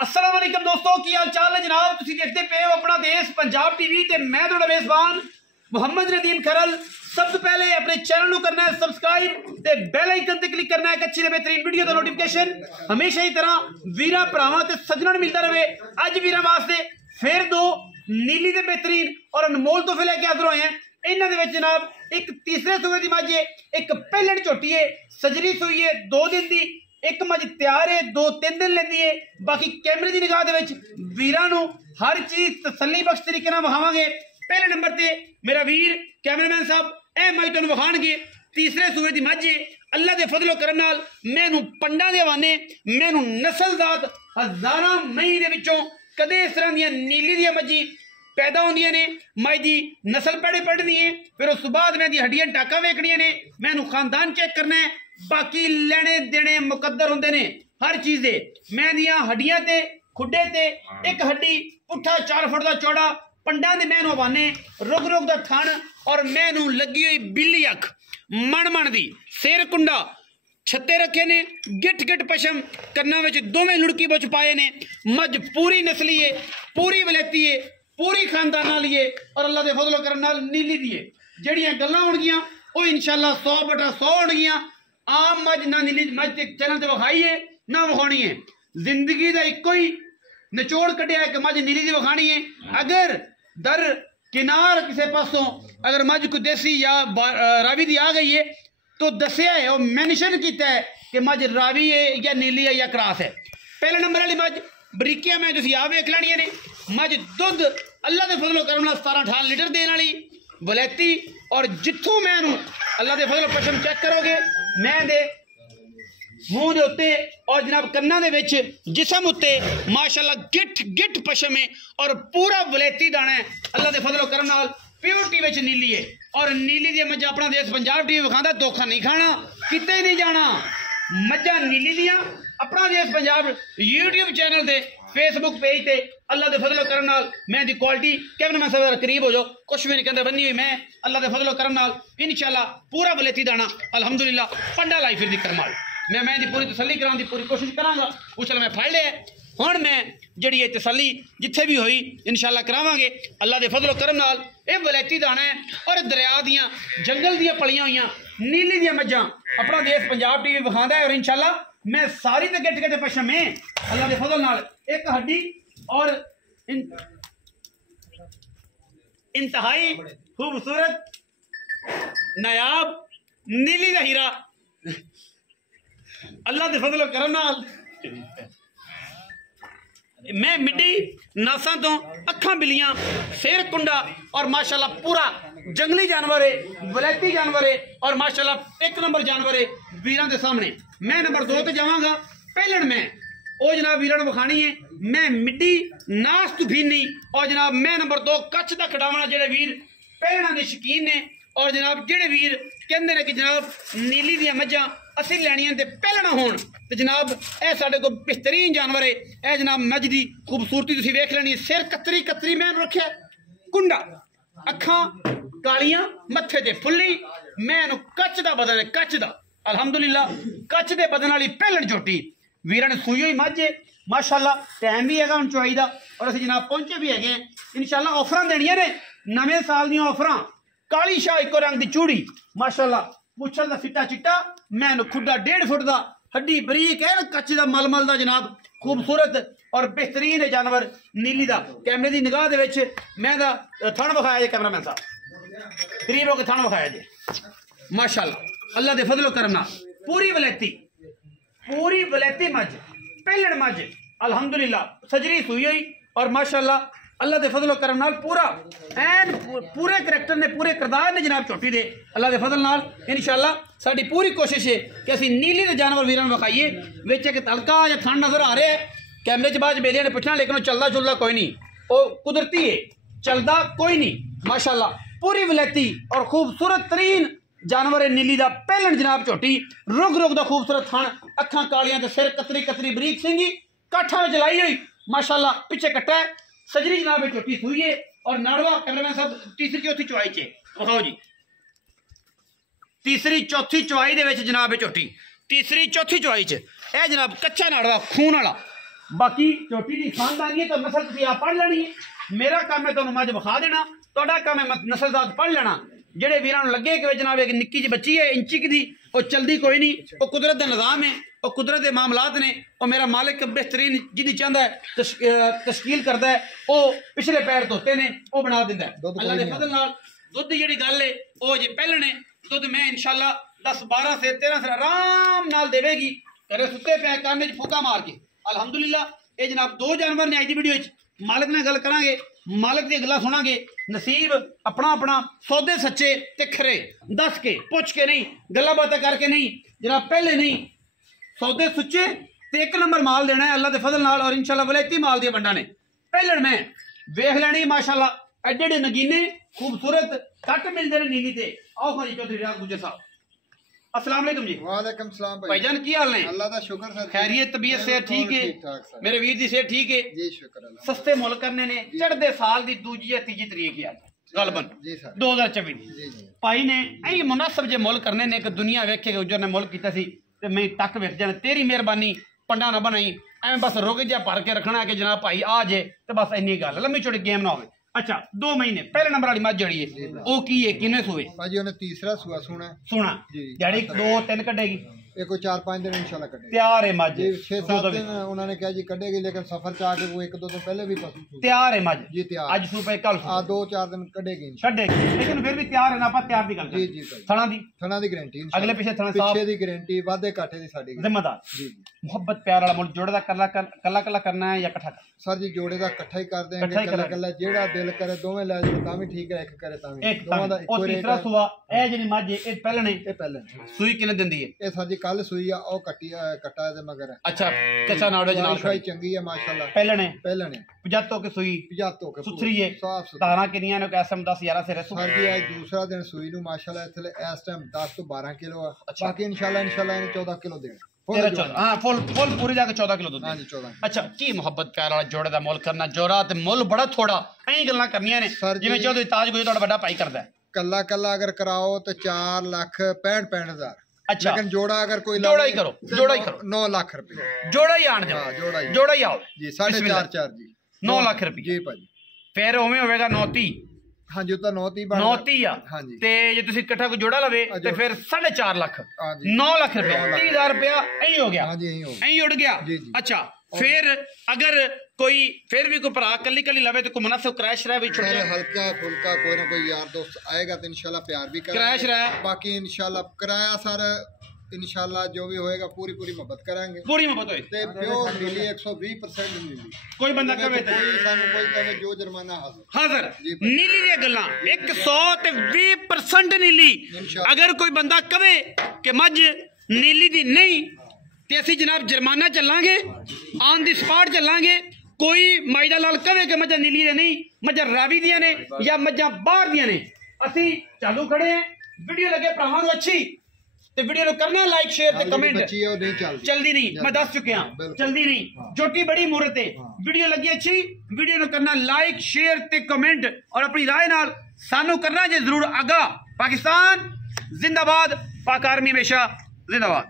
अस्सलाम वालेकुम दोस्तों, की हाल चाल है जनाब। तुसीं देखते पे हो अपना देश पंजाब टीवी ते मैं तुहाडा मेज़बान मुहम्मद नदीम खरल। सब तो पहले अपने चैनल को करना है सबसक्राइब ते बेल आइकन ते क्लिक करना है एक अच्छी ते बेहतरीन वीडियो का नोटिफिकेशन हमेशा ही तरह वीरा भरावां ते सज्जणां नूं मिलता रहे। अज वीरां वास्ते फिर दो नीली ते बेहतरीन और अनमोल तोहफे लेके हाजिर होए हैं। इन्हां दे विच जनाब एक तीसरे सूए दी मझ है, एक पहलण झोटी है, सजरी सूई है 2 दिन दी, एक मझ तैयार है 2-3 दिन लेंदी है। बाकी कैमरे की निगाह दे विच वीरां नूं हर चीज तसल्ली बख्श तरीके नाल विखावांगे। पहले नंबर ते मेरा वीर कैमरामैन साहब ए मझ तुहानूं विखाणगे तीसरे सूए दी मझ है। अल्लाह दे फजलो करम नाल मैनूं पंडां दे हवाने मैनूं नस्लजात हज़ारां मई दे विचों कदे इस तरह दियां नीली दियां मझी पैदा होंदियां ने। मई दी नस्ल पैड़े पढ़नी है, फिर उस बाद मैं दी हड्डियां टाका वेखनियां ने, मैनूं खानदान चेक करना है। बाकी लेने देने मुकद्दर होंदे ने हर चीज़ दे। मैं दियां हड्डियां ते खुड्डे ते एक हड्डी पुट्ठा 4 फुट का चौड़ा पंडां दे मैनूं हवाने रुग रुग दा थण और मैनूं लगी हुई बिल्ली अख मन दी सिर कुंडा छत्ते रखे ने गिट गिट पशम कन्ना विच दोवें लुड़की बुच पाए ने। मझ पूरी नस्ली है, पूरी वलैती है, पूरी खानदान वाली है और अल्लाह के फजलो करम नाल नीली दी है। जड़ियां गल्लां होणगियां वो इंशाअल्लाह 100/100 होणगियां। आम मझ ना नीली मझ ते चैनल ते विखाई है ना विखाणी है। जिंदगी का इको ही निचोड़ कढ़िया कि मझ नीली दी विखाणी है। अगर दर किनार किसी पासों अगर मझ कोई देसी या रावी दी आ गई है तो दसिया है और मैंशन किया है कि मझ रावी है या नीली है या क्रॉस है। पहले नंबर वाली मझ बरीकियां मैं तुसीं आप वेख लैणियां ने। मझ दुध अल्लाह के फजलो करम नाल 17-18 लीटर देने वाली वलैती और जिथों मैनूं अल्लाह के फजलो पशम चेक करोगे मैं दे मूँह दे उत्ते और जनाब कन्ना दे विच जिसम उत्ते माशाअल्लाह गिट गिट पशम है और पूरा वलैती दाना है। अल्लाह के फजलो करम नाल प्योरिटी विच नीली है और नीली दी मझ अपना देश पंजाब टीवी विखांदा, धोखा नहीं खाना, किते नहीं जाना। मझां नीली दियां अपना देश पंजाब यूट्यूब चैनल ते फेसबुक पेज ते अल्लाह के फजलो करम नाल मैं दी क्वालिटी कैमरामैन साहब करीब हो जाओ, कुछ भी नहीं कहते बनी हुई मैं अल्लाह के फजलो करम नाल इंशाअल्लाह पूरा वलैती दाना अल्हम्दुलिल्लाह पंडा लाई फिर दी करमाल मैं दी पूरी तसल्ली कराने की पूरी कोशिश करांगा। उछल मैं फड़ लिया हुण मैं जिहड़ी है तसल्ली जिथे भी हुई इंशाअल्लाह करावांगे अल्लाह के फजलो करम नाल। ये वलैती दाना है और दरिया दियां जंगल दियां पलियां हुई नीली दियां मझां अपना देश पंजाब टीवी विखांदा है और इंशाअल्लाह मैं सारी तो गिट गिट पशम है अल्लाह के फजल नाल एक हड्डी और इंतहाई खूबसूरत नायाब नीली दा हीरा अल्लाह के फजल करम नाल मैं मिड्डी नासा तो अखा बिलियां सिर कुंडा और माशाल्लाह पूरा जंगली जानवर है, वलैती जानवर है और माशाल्लाह एक नंबर जानवर है वीरां दे सामने। मैं नंबर 2 ते जावांगा। पहलण मैं ओ जनाब वीरां विखाणी है मैं मिड्डी नास तुफीनी और जनाब मैं नंबर 2 कच्छ दा खडावना जेड़े वीर पहलणा दे शकीन ने और जनाब जेड़े वीर कहंदे ने कि जनाब नीली दियां मझां असीं लैणियां ते पहलणा होण ते जनाब ए साडे कोल बेहतरीन जानवर है। ए जनाब मझ दी खूबसूरती तुसीं वेख लैणी, सिर कतरी कतरी मैं रखिया कुंडा अखां कालियां मत्थे ते फुल्ली मैं कच्छ दा बदन है कच्छ दा अल्हम्दुलिल्लाह कच्छ दे बदन वाली पहलण झोटी वीरां ने सूई हुई मझ है माशाअल्लाह। टाइम भी है हुण चुआई दा और असीं जनाब पहुंचे भी है इंशाअल्लाह। ऑफरां देनियां ने नवें साल दियां ऑफरां काली शाह इको रंग दी चूड़ी माशाअल्लाह पुछल दा फिट्टा चिट्टा मैं खुड्डा 1.5 फुट दा हड्डी बरीक है कच्च दा मलमल दा जनाब खूबसूरत और बेहतरीन जानवर नीली दा। कैमरे की निगाह दे विच मैं दा थण विखाया जे कैमरामैन साहब करीब होकर थण विखाया जे माशाअल्लाह अल्लाह दे फजलो करम नाल पूरी वलैती मझ पहलण मझ अल्हम्दुलिल्लाह सजरी सूई हुई और माशाअल्लाह अल्लाह के फजलो करम नाल पूरा एन पूरे करैक्टर ने पूरे किरदार ने जनाब झोटी दे अल्लाह के फजल नाल इंशाअल्लाह साडी पूरी कोशिश है कि असीं नीली दे जानवर वीरां नूं विखाईए। विच एक तलका या थण नजर आ रहा है कैमरे च बाद बेलियां ने पुछना लेकिन चलदा चुलदा कोई नहीं, वो कुदरती है चलदा कोई नहीं माशाअल्लाह पूरी वलैती और खूबसूरत तरीन जानवर है नीली दा पहलण जनाब झोटी रुग रुग दा खूबसूरत थण अखां कालियां ते सिर कतरी कतरी बरीक सिंगी काठा विच लाई हुई माशाअल्लाह पिछे कट्टा है सजरी जनाब झोटी सूई है और नाड़वा कैमरामैन साहब तीसरी चौथी चौवाई च विखाओ जी। तीसरी चौथी चौवाई दे विच जनाब झोटी तीसरी चौथी चौवाई च ए जनाब कच्चा नाड़वा खून वाला बाकी झोटी की खानदानी है तो नस्ल तुसीं आप पढ़ लेनी है। मेरा काम है तुहानूं मझ विखा देना, तुहाडा काम है नस्ल जात पढ़ लेना। जेडे वीरां नूं लगे कि जनाब एक निक्की जी बच्ची है इंची की वो चलती कोई नहीं, वो कुदरत का निज़ाम है, वो कुदरत के मामलात ने, वो मेरा मालिक बेहतरीन जिहदी चाहता है तश्कील करता है, वो पिछले पैर धोते ने वो बना दिंदा है अल्लाह के फजल नाल। दुध की जिहड़ी गल है वो जे पहलने दुध मैं इंशाल्लाह 10-12 से 13 से आराम नाल देवेगी। घरे सुते पे काने च फूका मार के अल्हम्दुलिल्लाह। ये जनाब दो जानवर ने अज की वीडियो मालिक ने गल करांगे, मालिक दी गल्लां सुनांगे। नसीब अपना अपना सौदे सच्चे ते खरे दस के पुछ के नहीं, गल्लां बातां करके नहीं जनाब, पहले नहीं सौदे सुच्चे ते एक नंबर माल देना है अल्लाह के फजल नाल। और इंशाल्लाह वलैती माल दिया बंडा ने पहले मैं वेख लैनी माशाल्लाह। एडे एडे नगीने खूबसूरत कट मिलते हैं नीली ते। आओ खाजी चौधरी रियाज गुज्जर साहब, अस्सलाम वालेकुम जी। वालेकुम सलाम भाईजान की हाल ने? अल्लाह दा शुक्र सर, खैरियत तबीयत से ठीक है? मेरे वीर दी सेहत ठीक है जी, शुक्र अल्लाह। सस्ते मुल करने ने चढ़दे साल दी दूजी या तीजी तरीक ही गलबन जी सर 2024 जी जी भाई ने ऐ मुनासब जे मुल करने ने कि दुनिया वेखे उजर ने मुल कीता सी ते मैं तक वेख जाने तेरी मेहरबानी पंडा ना बनाई एवं बस रुक जा भर के रखना कि जनाब भाई आ जे ते बस इन्नी गल लम्मी छोटी गेम ना हो। अच्छा 2 महीने पहले नंबर वाली मझ जड़ी है वो की है किन्ने सूए? भाजी उन्हें तीसरा सुआ सुना जी। जड़ी 2-3 कटेगी ये कोई 4-5 दिन इंशाल्लाह कटेगी। तैयार है मझ 6-7 दिन उन्होंने कहा जी कटेगी, लेकिन सफर च आके वो 1-2 दिन पहले भी पशु तैयार है मझ जी तैयार आज सूपे कल 2-4 दिन कटेगी कटेगी, लेकिन फिर भी तैयार है ना आप तैयार दी गल जी जी थणा दी थना दी गारंटी अगले पिछले थणा साहब पीछे दी गारंटी वादे काटे दी साडी जिम्मेदार जी जी। मोहब्बत प्यार वाला मुल जोड़े दा कल्ला करना है या इकट्ठा करना? सर जी जोड़े दा इकट्ठा ही कर देंगे, इकट्ठा ही कल्ला करेंगे। कल्ला जेड़ा दिल करे दोवें ले जाओ तां भी ठीक है, एक करे तां भी एक दोवां दा ओ इक्को रेट तीसरा है। सुआ ए जेडी मझ ए पहलने ये पहले सूई किने दिंदी है? ये सर जी कल सुई आ ओ कट्टी कट्टा दे मगर है। अच्छा कच्चा नाड़ो जनाब शाही चंगी है माशाल्लाह। पहलने पहले ने 75 की सूई 75 के सुथरी है साफ सुथरा। तारा किनियां ने कसम 10-11 से रसू सर जी आज दूसरा दिन सुई नु माशाल्लाह इतने इस टाइम 10 तो 12 किलो है। अच्छा। बाकी इंशाल्लाह इन्हें 14 किलो देना तेरा 14 हां फुल पूरी जाके 14 किलो दूध हां जी 14। अच्छा की मोहब्बत प्यार वाला जोड़े दा मुल करना जोरा ते मुल बड़ा थोड़ा ऐ गल्लां करनियां ने सर जी- जिवें चौधरी ताज कोई ਤੁਹਾਡਾ ਵੱਡਾ ਭਾਈ ਕਰਦਾ ਹੈ। कल्ला कल्ला अगर कराओ तो 4,65,000। अच्छा लेकिन जोड़ा अगर कोई जोड़ा ही करो, जोड़ा ही करो। 9 लाख रुपए जोड़ा ही आण हाँ, दे जोड़ा ही। जोड़ा ही आओ जी 4.5 जी 9 लाख रुपए जी भाजी। फिर उਵੇਂ ਹੋਵੇਗਾ 930 हाँ जी तो 9 बन 930 ਆ हाँ जी ਤੇ ਜੇ ਤੁਸੀਂ ਇਕੱਠਾ ਕੋਈ ਜੋੜਾ ਲਵੇ ਤੇ ਫਿਰ 4.5 ਲੱਖ हाँ जी 9 ਲੱਖ ਰੁਪਏ 30000 ਰੁਪਇਆ ਐਂ ਹੋ ਗਿਆ हाँ जी यही होगा ਐਂ ਉੜ ਗਿਆ। जी, जी। अच्छा फिर अगर कोई फिर भी कोई भरा कली कली लवे तो कोई मुनासिब क्रैश रहे भी छोड़ अगर हल्का फुल्का कोई ना कोई यार दोस्त आएगा तो इंशाल्लाह प्यार भी करेंगे। क्रैश रहा बाकी इंशाल्लाह कराया सारा इंशाल्लाह जो भी होएगा पूरी पूरी मोहब्बत करांगे पूरी मोहब्बत होए ते प्योर मिली 120% मिली। कोई बंदा कहे ते सानू कोई कहे जो जुर्माना हाजिर हाजिर जी। नीली दी गल्लां 120% नीली। इंशाल्लाह। अगर कोई बंदा कहे कि मझ नीली दी नहीं ते असी जनाब जुर्माना चलांगे ऑन दी स्पॉट चलांगे। कोई माइदा लाल कहे कि मझा नीली दे नहीं मझा रावी दियां ने या मझा बाहर दियां ने असी चालू खड़े हैं। वीडियो लगे भरावां नूं अच्छी ते वीडियो नु करना लाइक शेयर ते कमेंट। बच्ची है वो नहीं चलती चलदी नहीं मैं दस चुके हैं बिल्कुल। चलदी नहीं छोटी बड़ी मुहूर्त है। हाँ। वीडियो लगी अच्छी वीडियो नु करना लाइक शेयर ते कमेंट और अपनी राय नाल सानू करना जे जरूर आगा। पाकिस्तान जिंदाबाद, पाक आर्मी हमेशा जिंदाबाद।